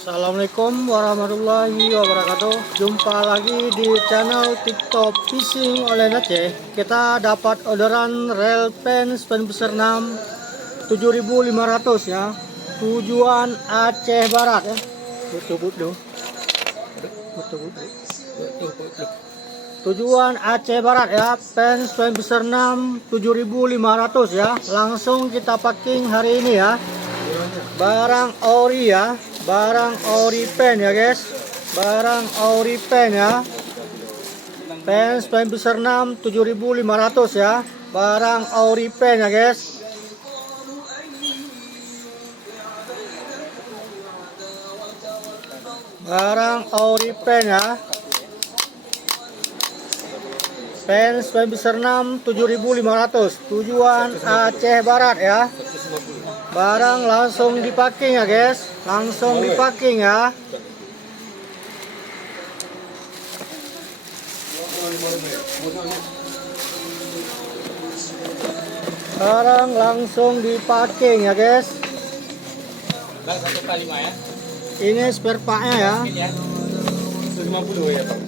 Assalamualaikum warahmatullahi wabarakatuh. Jumpa lagi di channel TikTok Fishing oleh Aceh. Kita dapat orderan reel pen span besar 6 7.500 ya. Tujuan Aceh Barat ya. Tujuan Aceh Barat ya. Pen span besar 6 7.500 ya. Langsung kita packing hari ini ya. Barang ori ya. Barang ori pen ya guys. Barang ori pen ya. Pen span besar 6 7.500 ya. Barang ori pen ya guys. Barang ori pen ya. Pen span besar 6 7.500. Tujuan Aceh Barat ya. Barang langsung dipacking ya guys. Langsung dipacking ya. Barang langsung dipacking ya guys. ya. Ini spare partnya ya. 150 ya Pak.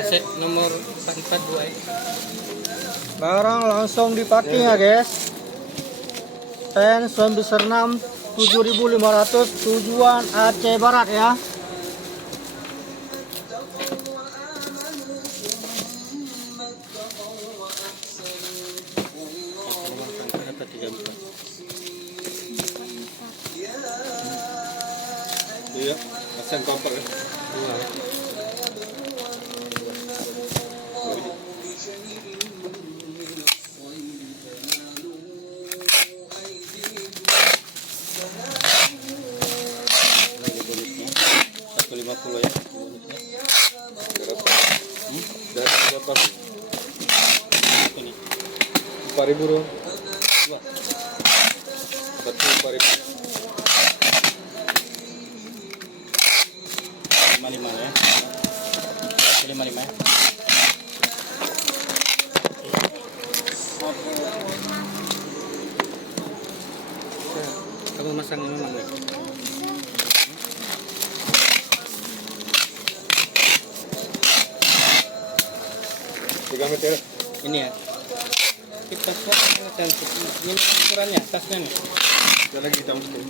Aset nomor 442 ya. Barang langsung dipacking ya guys. Pen span besar 6 7.500. Tujuan Aceh Barat ya. Iya, pasang kompak ya. Dari berapa? Ini 4.000 dong. Dua. 4.000. 55 ya. 55 ya. Kamu masang ini mana? 3 meter. Ini ya. Kita ini ukurannya, tasnya nih. Ada lagi hitam sekali.